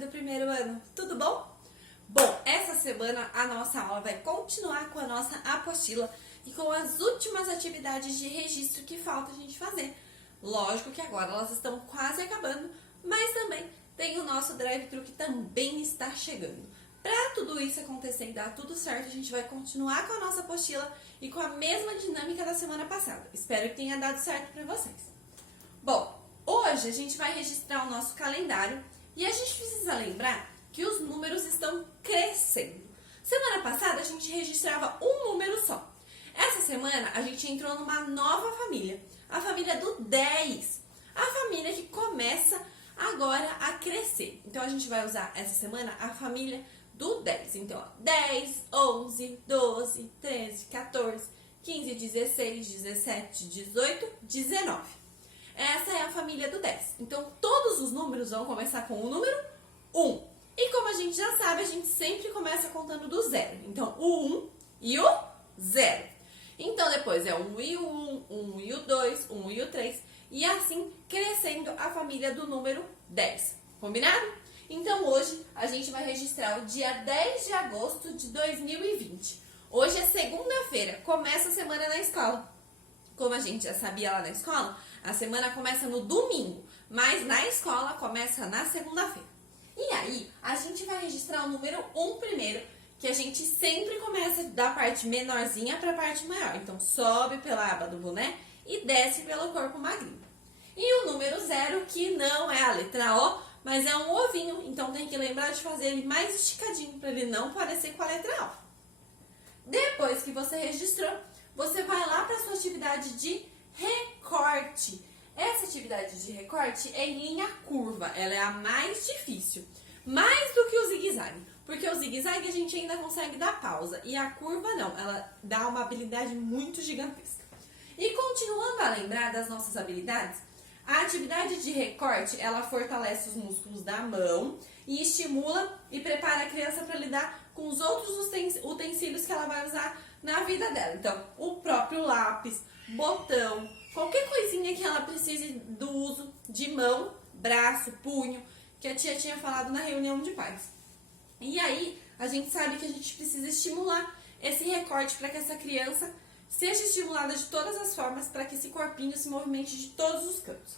do primeiro ano, tudo bom? Bom, essa semana a nossa aula vai continuar com a nossa apostila e com as últimas atividades de registro que falta a gente fazer. Lógico que agora elas estão quase acabando, mas também tem o nosso drive-thru que também está chegando. Para tudo isso acontecer e dar tudo certo, a gente vai continuar com a nossa apostila e com a mesma dinâmica da semana passada. Espero que tenha dado certo para vocês. Bom, hoje a gente vai registrar o nosso calendário e a gente precisa lembrar que os números estão crescendo. Semana passada a gente registrava um número só. Essa semana a gente entrou numa nova família, a família do 10. A família que começa agora a crescer. Então a gente vai usar essa semana a família do 10. Então, 10, 11, 12, 13, 14, 15, 16, 17, 18, 19. Essa é a família do 10. Então, todos os números vão começar com o número 1. E como a gente já sabe, a gente sempre começa contando do 0. Então, o 1 e o 0. Então, depois é o 1 e o 1, 1 e o 2, 1 e o 3. E assim, crescendo a família do número 10. Combinado? Então, hoje, a gente vai registrar o dia 10 de agosto de 2020. Hoje é segunda-feira, começa a semana na escola. Como a gente já sabia lá na escola, a semana começa no domingo, mas na escola começa na segunda-feira. E aí, a gente vai registrar o número 1 primeiro, que a gente sempre começa da parte menorzinha para a parte maior. Então, sobe pela aba do boné e desce pelo corpo magrinho. E o número 0, que não é a letra O, mas é um ovinho. Então, tem que lembrar de fazer ele mais esticadinho, para ele não parecer com a letra O. Depois que você registrou, você vai lá para a sua atividade de recorte. Essa atividade de recorte é em linha curva, ela é a mais difícil, mais do que o zigue-zague, porque o zigue-zague a gente ainda consegue dar pausa e a curva não, ela dá uma habilidade muito gigantesca. E continuando a lembrar das nossas habilidades, a atividade de recorte, ela fortalece os músculos da mão e estimula e prepara a criança para lidar com os outros utensílios que ela vai usar na vida dela. Então, o próprio lápis, botão, qualquer coisinha que ela precise do uso de mão, braço, punho, que a tia tinha falado na reunião de pais. E aí, a gente sabe que a gente precisa estimular esse recorte para que essa criança seja estimulada de todas as formas para que esse corpinho se movimente de todos os cantos.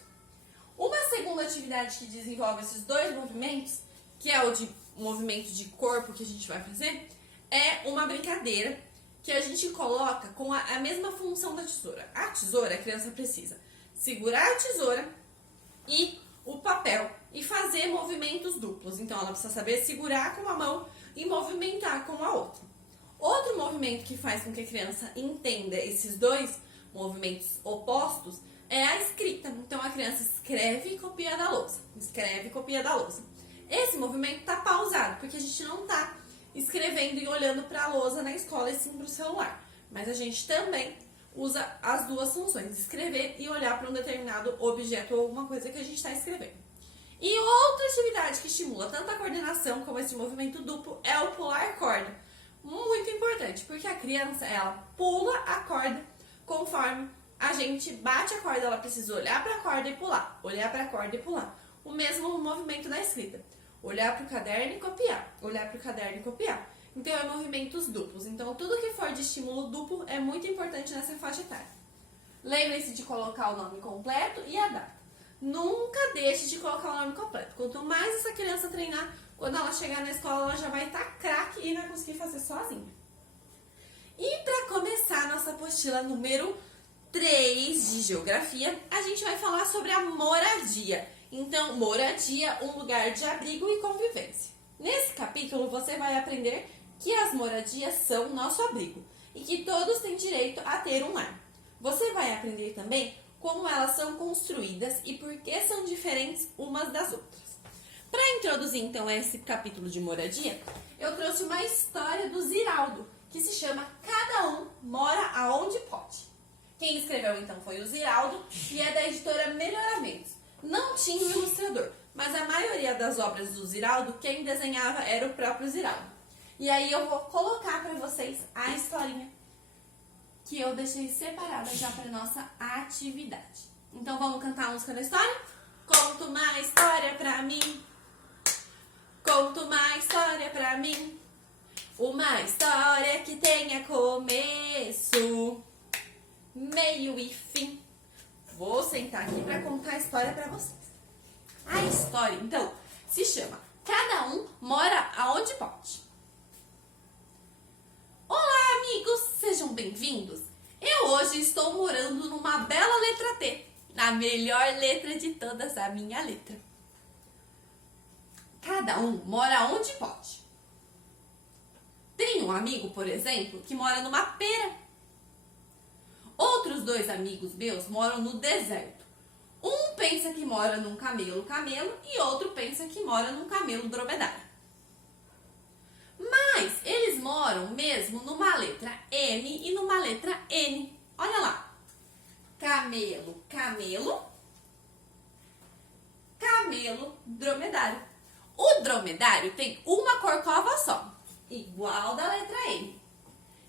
Uma segunda atividade que desenvolve esses dois movimentos, que é o de movimento de corpo que a gente vai fazer, é uma brincadeira que a gente coloca com a mesma função da tesoura. A tesoura, a criança precisa segurar a tesoura e o papel e fazer movimentos duplos. Então, ela precisa saber segurar com uma mão e movimentar com a outra. Outro movimento que faz com que a criança entenda esses dois movimentos opostos é a escrita. Então, a criança escreve e copia da lousa. Escreve e copia da lousa. Esse movimento está pausado, porque a gente não está escrevendo e olhando para a lousa na escola e sim para o celular. Mas a gente também usa as duas funções, escrever e olhar para um determinado objeto ou alguma coisa que a gente está escrevendo. E outra atividade que estimula tanto a coordenação como esse movimento duplo é o pular corda. Muito importante, porque a criança, ela pula a corda conforme a gente bate a corda, ela precisa olhar para a corda e pular, olhar para a corda e pular. O mesmo movimento da escrita. Olhar para o caderno e copiar. Olhar para o caderno e copiar. Então, é movimentos duplos. Então, tudo que for de estímulo duplo é muito importante nessa faixa etária. Lembre-se de colocar o nome completo e a data. Nunca deixe de colocar o nome completo. Quanto mais essa criança treinar, quando ela chegar na escola, ela já vai estar craque e vai conseguir fazer sozinha. E para começar a nossa apostila número 3 de geografia, a gente vai falar sobre a moradia. Então, moradia, um lugar de abrigo e convivência. Nesse capítulo, você vai aprender que as moradias são nosso abrigo e que todos têm direito a ter um lar. Você vai aprender também como elas são construídas e por que são diferentes umas das outras. Para introduzir, então, esse capítulo de moradia, eu trouxe uma história do Ziraldo, que se chama Cada Um Mora Aonde Pode. Quem escreveu, então, foi o Ziraldo e é da editora Melhoramentos. Não tinha um ilustrador, mas a maioria das obras do Ziraldo, quem desenhava era o próprio Ziraldo. E aí eu vou colocar para vocês a historinha que eu deixei separada já para nossa atividade. Então vamos cantar a música da história? Conta uma história pra mim. pra mim uma história que tenha começo, meio e fim. Vou sentar aqui pra contar a história pra vocês. A história, então, se chama Cada Um Mora Aonde Pode. Olá, amigos! Sejam bem-vindos! Eu hoje estou morando numa bela letra T, na melhor letra de todas, a minha letra. Cada um mora onde pode. Tem um amigo, por exemplo, que mora numa pera. Outros dois amigos meus moram no deserto. Um pensa que mora num camelo e outro pensa que mora num camelo dromedário. Mas eles moram mesmo numa letra M e numa letra N. Olha lá. Camelo, camelo, camelo, dromedário. O dromedário tem uma corcova só, igual da letra M.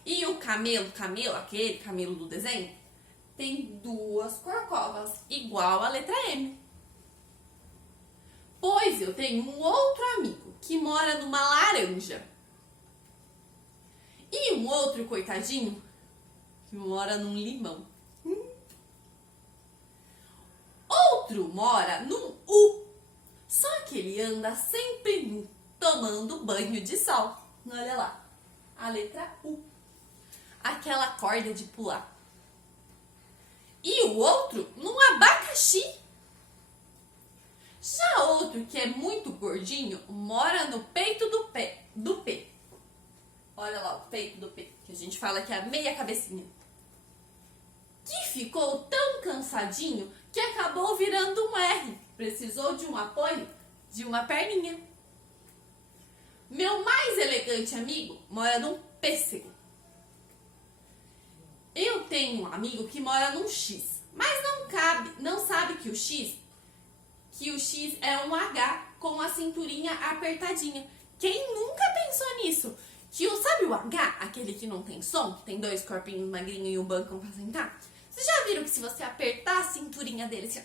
E o camelo, aquele camelo do desenho, tem duas corcovas, igual a letra M. Pois eu tenho um outro amigo que mora numa laranja. E um outro coitadinho que mora num limão. Outro mora num U. Só que ele anda sempre nu, tomando banho de sol. Olha lá, a letra U. Aquela corda de pular. E o outro num abacaxi. Já outro, que é muito gordinho, mora no peito do P. Olha lá o peito do P, que a gente fala que é a meia cabecinha. Que ficou tão cansadinho que acabou virando um R. Precisou de um apoio de uma perninha. Meu mais elegante amigo mora num pêssego. Eu tenho um amigo que mora num X, mas não sabe que o X é um H com a cinturinha apertadinha. Quem nunca pensou nisso? Sabe o H, aquele que não tem som, que tem dois corpinhos magrinhos e um bancão pra sentar? Vocês já viram que se você apertar a cinturinha dele, assim,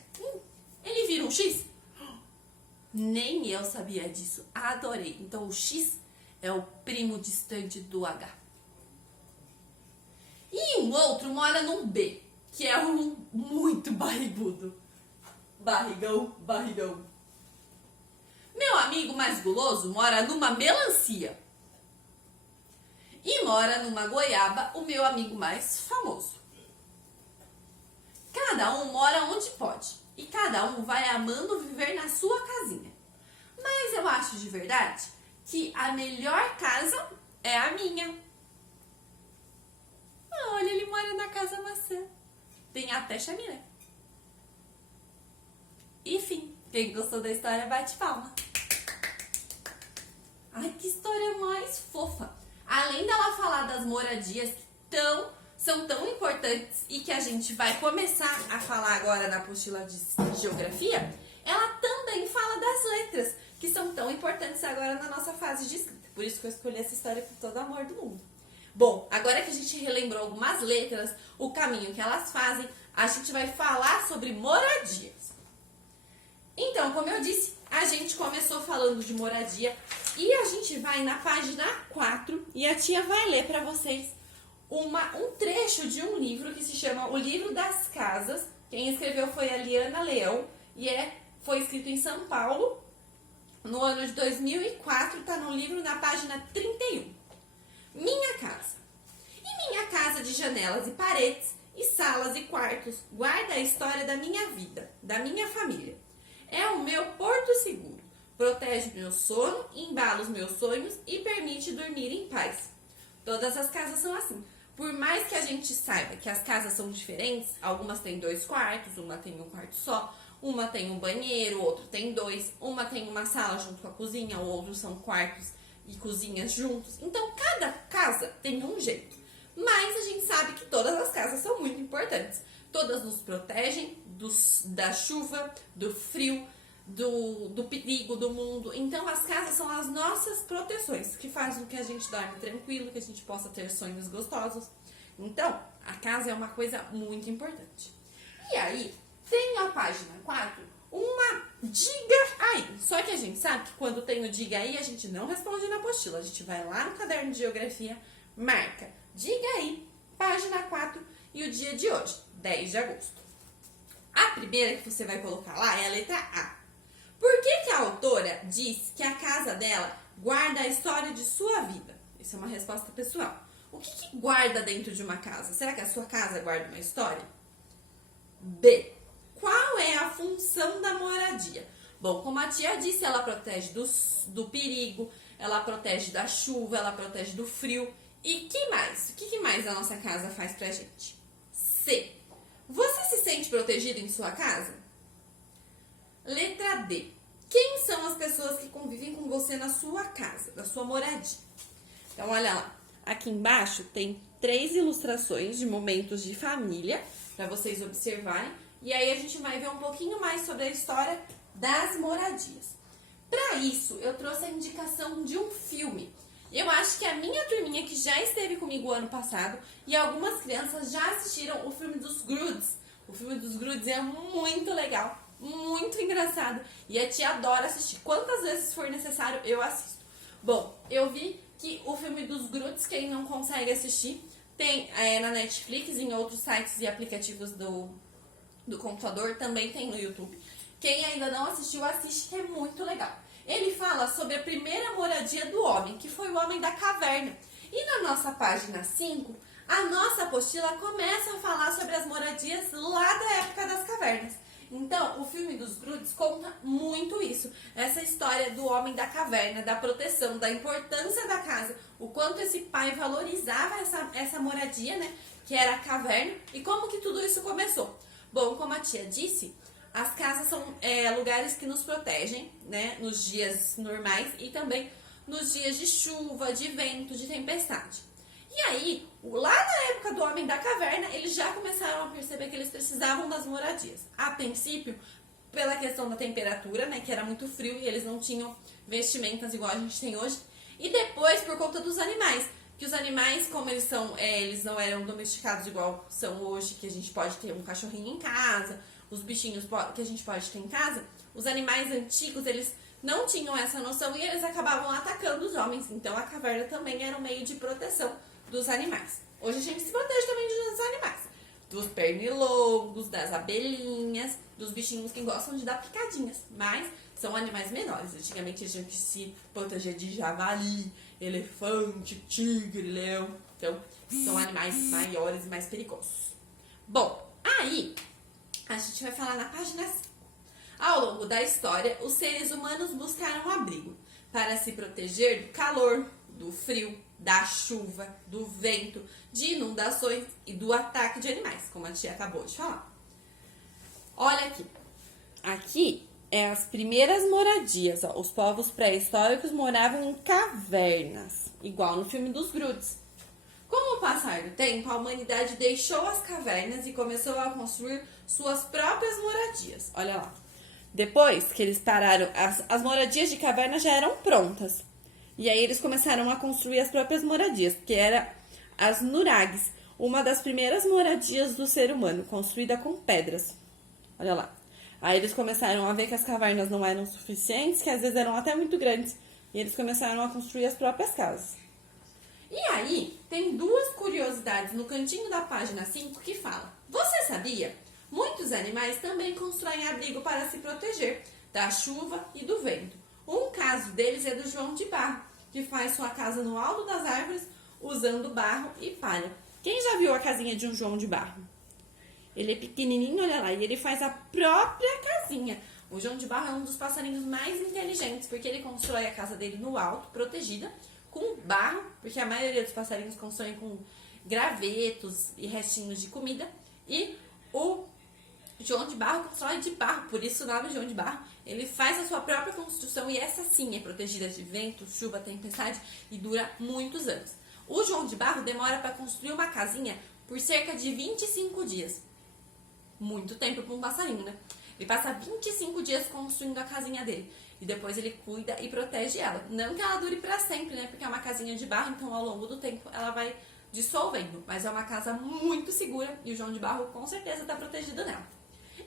ele vira um X? Nem eu sabia disso. Adorei. Então o X é o primo distante do H. E um outro mora num B, que é um muito barrigudo. Barrigão, barrigão. Meu amigo mais guloso mora numa melancia. E mora numa goiaba, o meu amigo mais famoso. Cada um mora onde pode. E cada um vai amando viver na sua casinha. Mas eu acho de verdade que a melhor casa é a minha. Olha, ele mora na casa maçã. Tem até chaminé. Enfim, quem gostou da história, bate palma. Ai, que história mais fofa. Além dela falar das moradias que são tão importantes e que a gente vai começar a falar agora na apostila de geografia, ela também fala das letras, que são tão importantes agora na nossa fase de escrita. Por isso que eu escolhi essa história com todo o amor do mundo. Bom, agora que a gente relembrou algumas letras, o caminho que elas fazem, a gente vai falar sobre moradias. Então, como eu disse, a gente começou falando de moradia e a gente vai na página 4 e a tia vai ler para vocês um trecho de um livro que se chama O Livro das Casas. Quem escreveu foi a Liana Leão e foi escrito em São Paulo no ano de 2004, está no livro na página 31. Minha casa. E minha casa de janelas e paredes, e salas e quartos, guarda a história da minha vida, da minha família. É o meu porto seguro, protege meu sono, embala os meus sonhos e permite dormir em paz. Todas as casas são assim. Por mais que a gente saiba que as casas são diferentes, algumas têm 2 quartos, uma tem um quarto só, uma tem um banheiro, outra tem 2, uma tem uma sala junto com a cozinha, outros são quartos e cozinhas juntos. Então, cada casa tem um jeito. Mas a gente sabe que todas as casas são muito importantes. Todas nos protegem da chuva, do frio, do perigo do mundo. Então, as casas são as nossas proteções, que fazem com que a gente dorme tranquilo, que a gente possa ter sonhos gostosos. Então, a casa é uma coisa muito importante. E aí, tem na página 4 uma diga aí Só que a gente sabe que quando tem o diga aí, a gente não responde na apostila. A gente vai lá no caderno de geografia, marca diga aí, página 4 e o dia de hoje, 10 de agosto. A primeira que você vai colocar lá é a letra A. Por que a autora diz que a casa dela guarda a história de sua vida? Isso é uma resposta pessoal. O que guarda dentro de uma casa? Será que a sua casa guarda uma história? B. Qual é a função da moradia? Bom, como a tia disse, ela protege do perigo, ela protege da chuva, ela protege do frio. E que mais? O que mais a nossa casa faz pra gente? C. Você se sente protegido em sua casa? Letra D. Quem são as pessoas que convivem com você na sua casa, na sua moradia? Então, olha lá. Aqui embaixo tem 3 ilustrações de momentos de família para vocês observarem. E aí a gente vai ver um pouquinho mais sobre a história das moradias. Para isso, eu trouxe a indicação de um filme. Eu acho que a minha turminha que já esteve comigo ano passado e algumas crianças já assistiram o filme dos Gruds. O filme dos Gruds é muito legal, muito engraçado e a tia adora assistir. Quantas vezes for necessário, eu assisto. Bom, eu vi que o filme dos Gruds, quem não consegue assistir, tem na Netflix, em outros sites e aplicativos do computador, também tem no YouTube. Quem ainda não assistiu, assiste, que é muito legal. Ele fala sobre a primeira moradia do homem, que foi o homem da caverna. E na nossa página 5, a nossa apostila começa a falar sobre as moradias lá da época das cavernas. Então, o filme dos Gruds conta muito isso. Essa história do homem da caverna, da proteção, da importância da casa, o quanto esse pai valorizava essa moradia, né, que era a caverna, e como que tudo isso começou. Bom, como a tia disse, as casas são lugares que nos protegem, né, nos dias normais e também nos dias de chuva, de vento, de tempestade. E aí, lá na época do homem da caverna, eles já começaram a perceber que eles precisavam das moradias. A princípio, pela questão da temperatura, né, que era muito frio e eles não tinham vestimentas igual a gente tem hoje. E depois, por conta dos animais, que os animais, como eles não eram domesticados igual são hoje, que a gente pode ter um cachorrinho em casa, os bichinhos que a gente pode ter em casa, os animais antigos, eles não tinham essa noção e eles acabavam atacando os homens. Então, a caverna também era um meio de proteção dos animais. Hoje a gente se protege também dos animais. Dos pernilongos, das abelhinhas, dos bichinhos que gostam de dar picadinhas. Mas são animais menores. Antigamente a gente se protegia de javali, elefante, tigre, leão. Então, são animais maiores e mais perigosos. Bom, aí a gente vai falar na página 5. Ao longo da história, os seres humanos buscaram abrigo para se proteger do calor, do frio, da chuva, do vento, de inundações e do ataque de animais, como a tia acabou de falar. Olha aqui. Aqui é as primeiras moradias. Ó. Os povos pré-históricos moravam em cavernas, igual no filme dos Gruds. Com o passar do tempo, a humanidade deixou as cavernas e começou a construir suas próprias moradias. Olha lá. Depois que eles pararam, as moradias de caverna já eram prontas. E aí eles começaram a construir as próprias moradias, que era as nurags, uma das primeiras moradias do ser humano, construída com pedras. Olha lá. Aí eles começaram a ver que as cavernas não eram suficientes, que às vezes eram até muito grandes, e eles começaram a construir as próprias casas. E aí, tem 2 curiosidades no cantinho da página 5 que fala: você sabia? Muitos animais também constroem abrigo para se proteger da chuva e do vento. Um caso deles é do João de Barro, que faz sua casa no alto das árvores usando barro e palha. Quem já viu a casinha de um João de Barro? Ele é pequenininho, olha lá, e ele faz a própria casinha. O João de Barro é um dos passarinhos mais inteligentes, porque ele constrói a casa dele no alto, protegida, com barro, porque a maioria dos passarinhos constroem com gravetos e restinhos de comida, e o João de Barro constrói de barro, por isso o nome João de Barro. Ele faz a sua própria construção e essa sim é protegida de vento, chuva, tempestade e dura muitos anos. O João de Barro demora para construir uma casinha por cerca de 25 dias. Muito tempo para um passarinho, né? Ele passa 25 dias construindo a casinha dele. E depois ele cuida e protege ela. Não que ela dure para sempre, né? Porque é uma casinha de barro, então ao longo do tempo ela vai dissolvendo. Mas é uma casa muito segura e o João de Barro com certeza está protegido nela.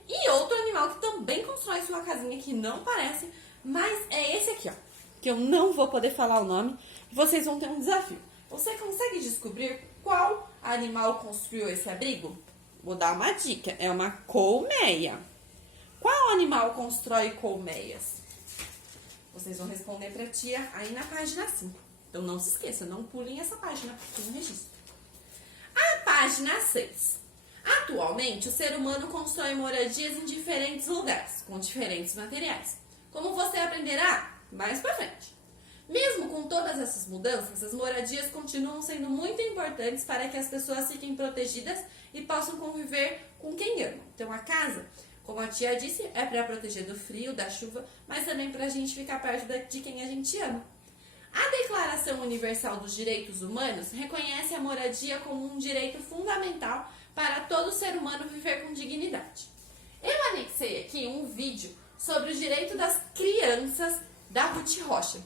E outro animal que também constrói sua casinha, que não parece, mas que eu não vou poder falar o nome, e vocês vão ter um desafio. Você consegue descobrir qual animal construiu esse abrigo? Vou dar uma dica, é uma colmeia. Qual animal constrói colmeias? Vocês vão responder pra tia aí na página 5. Então não se esqueça, não pulem essa página, porque tem um registro. A página 6. Atualmente, o ser humano constrói moradias em diferentes lugares, com diferentes materiais. Como você aprenderá mais pra frente. Mesmo com todas essas mudanças, as moradias continuam sendo muito importantes para que as pessoas fiquem protegidas e possam conviver com quem amam. Então a casa, como a tia disse, é para proteger do frio, da chuva, mas também para a gente ficar perto de quem a gente ama. A Declaração Universal dos Direitos Humanos reconhece a moradia como um direito fundamental para todo ser humano viver com dignidade. Eu anexei aqui um vídeo sobre o direito das crianças da Ruth Rocha.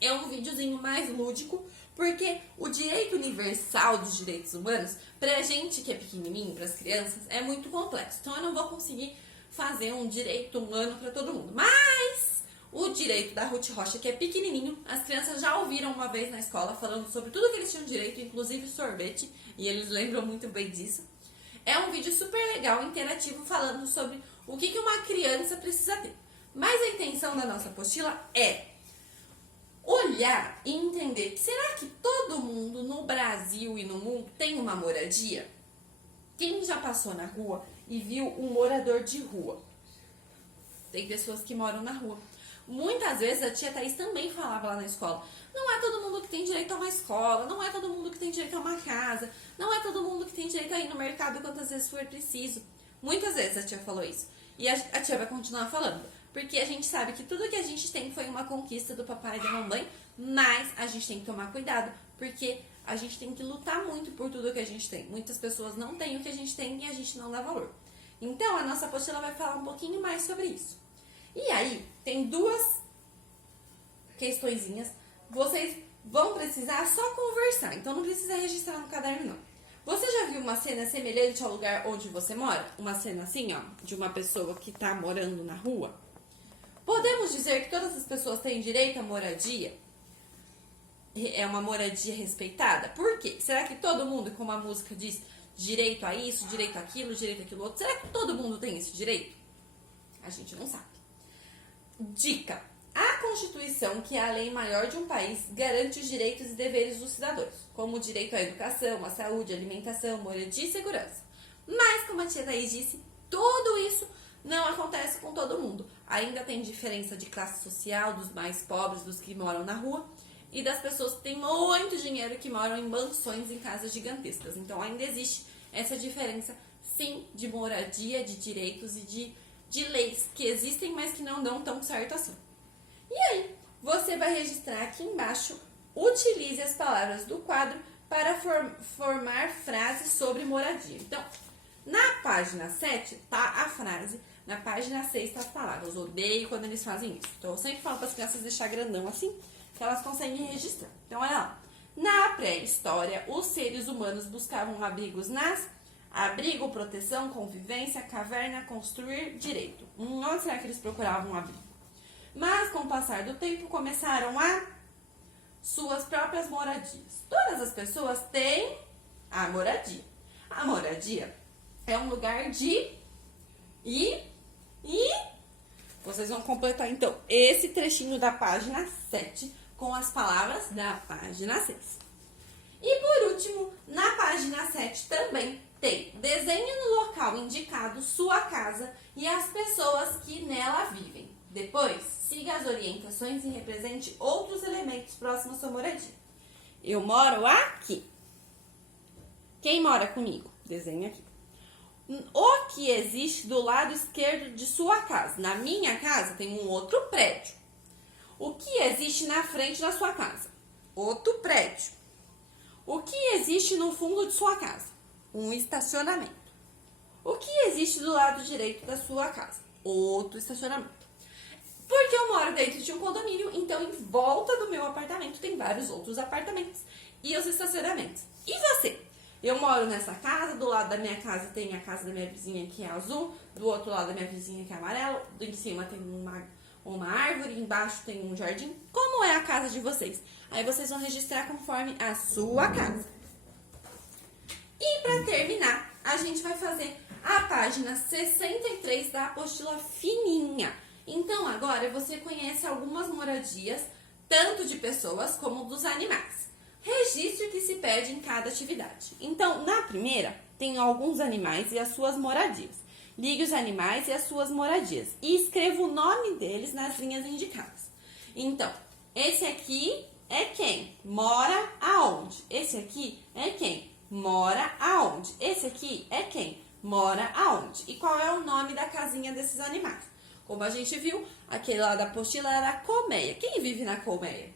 É um videozinho mais lúdico, porque o direito universal dos direitos humanos, pra gente que é pequenininho, pras crianças, é muito complexo. Então eu não vou conseguir fazer um direito humano para todo mundo. Mas o direito da Ruth Rocha, que é pequenininho, as crianças já ouviram uma vez na escola falando sobre tudo que eles tinham direito, inclusive sorvete, e eles lembram muito bem disso. É um vídeo super legal, interativo, falando sobre o que uma criança precisa ter. Mas a intenção da nossa apostila é olhar e entender, será que todo mundo no Brasil e no mundo tem uma moradia? Quem já passou na rua e viu um morador de rua? Tem pessoas que moram na rua. Muitas vezes a tia Thaís também falava lá na escola, não é todo mundo que tem direito a uma escola, não é todo mundo que tem direito a uma casa, não é todo mundo que tem direito a ir no mercado quantas vezes for preciso. Muitas vezes a tia falou isso. E a tia vai continuar falando. Porque a gente sabe que tudo que a gente tem foi uma conquista do papai e da mamãe, mas a gente tem que tomar cuidado, porque a gente tem que lutar muito por tudo que a gente tem. Muitas pessoas não têm o que a gente tem e a gente não dá valor. Então, a nossa apostila vai falar um pouquinho mais sobre isso. E aí, tem duas questõezinhas. Vocês vão precisar só conversar, então não precisa registrar no caderno, não. Você já viu uma cena semelhante ao lugar onde você mora? Uma cena assim, ó, de uma pessoa que tá morando na rua? Podemos dizer que todas as pessoas têm direito à moradia? É uma moradia respeitada? Por quê? Será que todo mundo, como a música diz, direito a isso, direito àquilo, direito àquilo outro? Será que todo mundo tem esse direito? A gente não sabe. Dica. A Constituição, que é a lei maior de um país, garante os direitos e deveres dos cidadãos, como o direito à educação, à saúde, à alimentação, moradia e segurança. Mas, como a tia Thaís disse, tudo isso não acontece com todo mundo. Ainda tem diferença de classe social, dos mais pobres, dos que moram na rua, e das pessoas que têm muito dinheiro que moram em mansões, em casas gigantescas. Então ainda existe essa diferença, sim, de moradia, de direitos e de leis que existem, mas que não dão tão certo assim. E aí, você vai registrar aqui embaixo, utilize as palavras do quadro para formar frases sobre moradia. Então, na página 7 tá a frase, na página 6 tá as palavras. Eu odeio quando eles fazem isso. Então, eu sempre falo para as crianças deixar grandão assim, que elas conseguem registrar. Então, olha lá. Na pré-história, os seres humanos buscavam abrigo, proteção, convivência, caverna, construir, direito. Onde será que eles procuravam abrigo? Mas, com o passar do tempo, começaram suas próprias moradias. Todas as pessoas têm a moradia. A moradia é um lugar de vocês vão completar, então, esse trechinho da página 7 com as palavras da página 6. E, por último, na página 7 também tem desenhe no local indicado sua casa e as pessoas que nela vivem. Depois, siga as orientações e represente outros elementos próximos à sua moradia. Eu moro aqui. Quem mora comigo? Desenhe aqui. O que existe do lado esquerdo de sua casa? Na minha casa tem um outro prédio. O que existe na frente da sua casa? Outro prédio. O que existe no fundo de sua casa? Um estacionamento. O que existe do lado direito da sua casa? Outro estacionamento. Porque eu moro dentro de um condomínio, então em volta do meu apartamento tem vários outros apartamentos e os estacionamentos. E você? Eu moro nessa casa, do lado da minha casa tem a casa da minha vizinha que é azul, do outro lado da minha vizinha que é amarelo, em cima tem uma árvore, embaixo tem um jardim. Como é a casa de vocês? Aí vocês vão registrar conforme a sua casa. E para terminar, a gente vai fazer a página 63 da apostila fininha. Então agora você conhece algumas moradias, tanto de pessoas como dos animais. Registre o que se pede em cada atividade. Então, na primeira, tem alguns animais e as suas moradias. Ligue os animais e as suas moradias e escreva o nome deles nas linhas indicadas. Então, esse aqui é quem? Mora aonde? Esse aqui é quem? Mora aonde? Esse aqui é quem? Mora aonde? E qual é o nome da casinha desses animais? Como a gente viu, aquele lá da apostila era a colmeia. Quem vive na colmeia?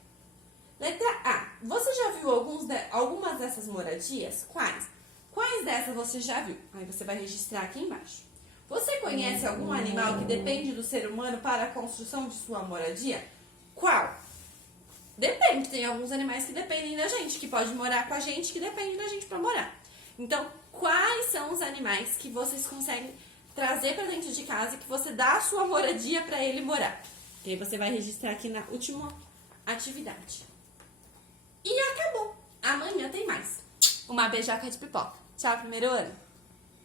Letra A. Você já viu algumas dessas moradias? Quais? Quais dessas você já viu? Aí você vai registrar aqui embaixo. Você conhece algum animal que depende do ser humano para a construção de sua moradia? Qual? Depende. Tem alguns animais que dependem da gente, que pode morar com a gente, que dependem da gente para morar. Então, quais são os animais que vocês conseguem trazer para dentro de casa e que você dá a sua moradia para ele morar? E aí você vai registrar aqui na última atividade. E acabou. Amanhã tem mais. Uma beijoca de pipoca. Tchau, primeiro ano.